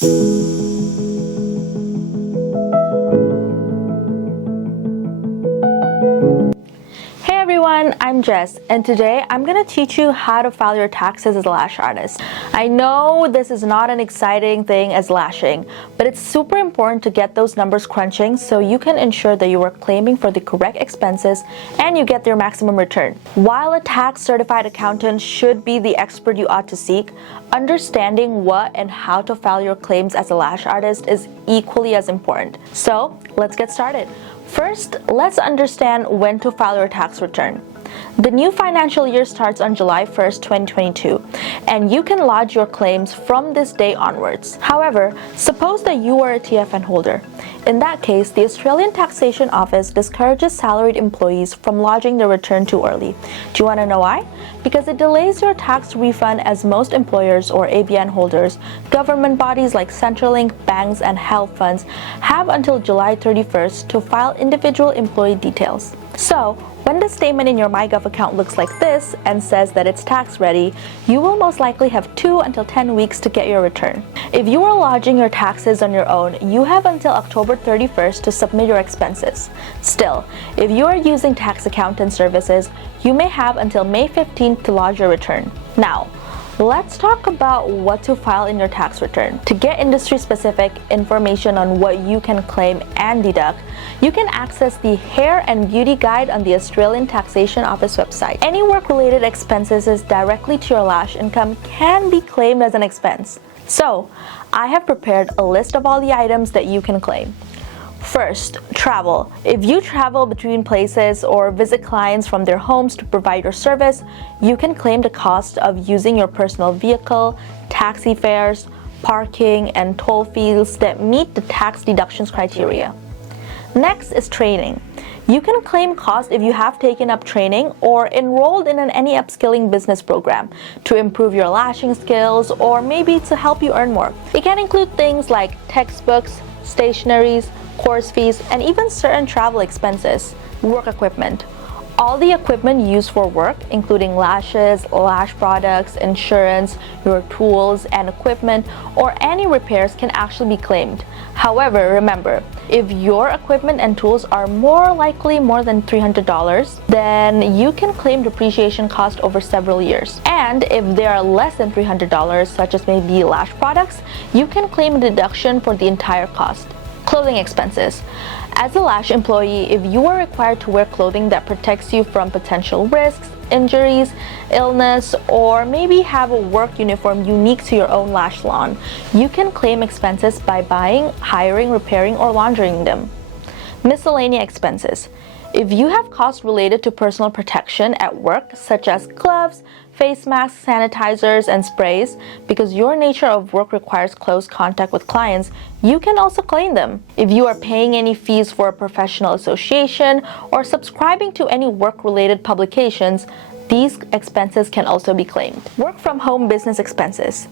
Hey everyone, I'm Jess, and today I'm going to teach you how to file your taxes as a lash artist. I know this is not an exciting thing as lashing, but it's super important to get those numbers crunching so you can ensure that you are claiming for the correct expenses and you get your maximum return. While a tax certified accountant should be the expert you ought to seek, understanding what and how to file your claims as a lash artist is equally as important. So let's get started. First, let's understand when to file your tax return. The new financial year starts on July 1st, 2022, and you can lodge your claims from this day onwards. However, suppose that you are a TFN holder. In that case, the Australian Taxation Office discourages salaried employees from lodging their return too early. Do you want to know why? Because it delays your tax refund, as most employers or ABN holders, government bodies like Centrelink, banks, and health funds have until July 31st to file individual employee details. So, when the statement in your MyGov account looks like this and says that it's tax ready, you will most likely have 2 until 10 weeks to get your return. If you are lodging your taxes on your own, you have until October 31st to submit your expenses. Still, if you are using tax accountant services, you may have until May 15th to lodge your return. Now, let's talk about what to file in your tax return. To get industry-specific information on what you can claim and deduct, you can access the Hair and Beauty Guide on the Australian Taxation Office website. Any work-related expenses directly to your lash income can be claimed as an expense. So, I have prepared a list of all the items that you can claim. First, travel. If you travel between places or visit clients from their homes to provide your service, you can claim the cost of using your personal vehicle, taxi fares, parking, and toll fees that meet the tax deductions criteria. Next is training. You can claim costs if you have taken up training or enrolled in any upskilling business program to improve your lashing skills or maybe to help you earn more. It can include things like textbooks, stationeries, course fees, and even certain travel expenses. Work equipment. All the equipment used for work, including lashes, lash products, insurance, your tools and equipment, or any repairs can actually be claimed. However, remember, if your equipment and tools are more than $300, then you can claim depreciation cost over several years. And if they are less than $300, such as maybe lash products, you can claim a deduction for the entire cost. Clothing expenses. As a lash employee, if you are required to wear clothing that protects you from potential risks, injuries, illness, or maybe have a work uniform unique to your own lash salon, you can claim expenses by buying, hiring, repairing, or laundering them. Miscellaneous expenses. If you have costs related to personal protection at work, such as gloves, face masks, sanitizers, and sprays, because your nature of work requires close contact with clients, you can also claim them. If you are paying any fees for a professional association or subscribing to any work-related publications, these expenses can also be claimed. Work from home business expenses.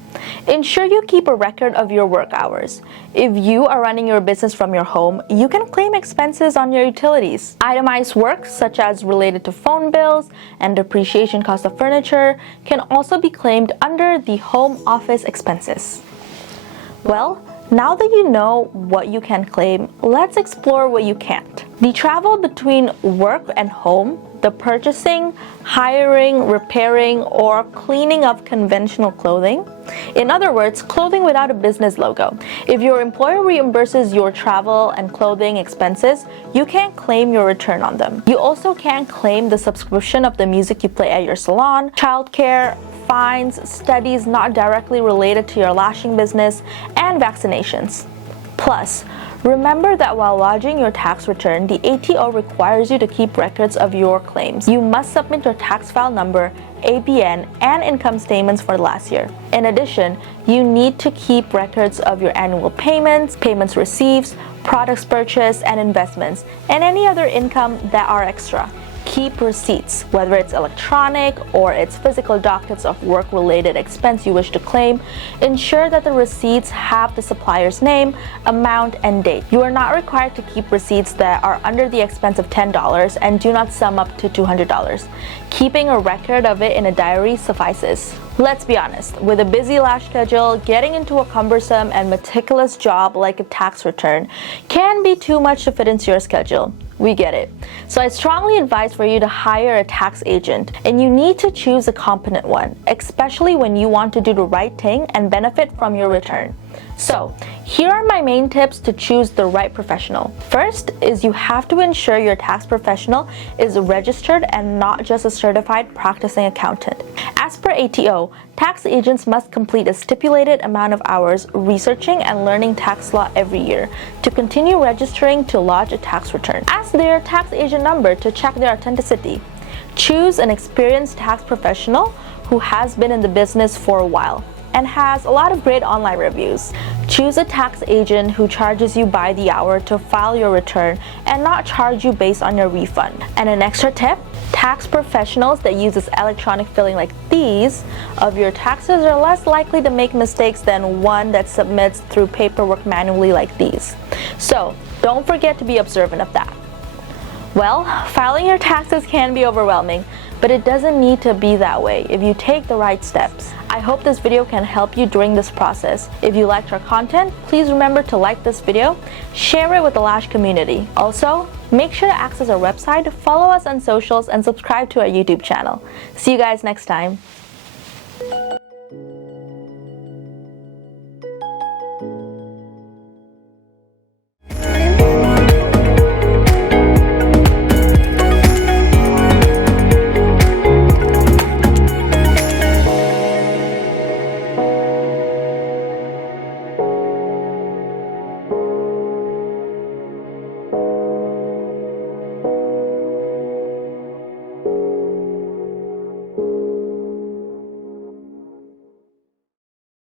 Ensure you keep a record of your work hours. If you are running your business from your home, you can claim expenses on your utilities. Itemized work, such as related to phone bills and depreciation cost of furniture, can also be claimed under the home office expenses. Well, now that you know what you can claim, let's explore what you can't. The travel between work and home, the purchasing, hiring, repairing, or cleaning of conventional clothing. In other words, clothing without a business logo. If your employer reimburses your travel and clothing expenses, you can't claim your return on them. You also can't claim the subscription of the music you play at your salon, childcare, fines, studies not directly related to your lashing business, and vaccinations. Plus, remember that while lodging your tax return, the ATO requires you to keep records of your claims. You must submit your tax file number, ABN, and income statements for the last year. In addition, you need to keep records of your annual payments received, products purchased, and investments, and any other income that are extra. keep receipts, whether it's electronic or it's physical dockets of work-related expense you wish to claim. Ensure that the receipts have the supplier's name, amount, and date. You are not required to keep receipts that are under the expense of $10 and do not sum up to $200. Keeping a record of it in a diary suffices. Let's be honest, with a busy lash schedule, getting into a cumbersome and meticulous job like a tax return can be too much to fit into your schedule. We get it. So I strongly advise for you to hire a tax agent, and you need to choose a competent one, especially when you want to do the right thing and benefit from your return. So here are my main tips to choose the right professional. First is you have to ensure your tax professional is registered and not just a certified practicing accountant. As per ATO, tax agents must complete a stipulated amount of hours researching and learning tax law every year to continue registering to lodge a tax return. Ask their tax agent number to check their authenticity. Choose an experienced tax professional who has been in the business for a while and has a lot of great online reviews. Choose a tax agent who charges you by the hour to file your return and not charge you based on your refund. And an extra tip, tax professionals that uses electronic filing like these of your taxes are less likely to make mistakes than one that submits through paperwork manually like these. So don't forget to be observant of that. Well, filing your taxes can be overwhelming, but it doesn't need to be that way if you take the right steps. I hope this video can help you during this process. If you liked our content, please remember to like this video, share it with the lash community. Also, make sure to access our website, follow us on socials, and subscribe to our YouTube channel. See you guys next time.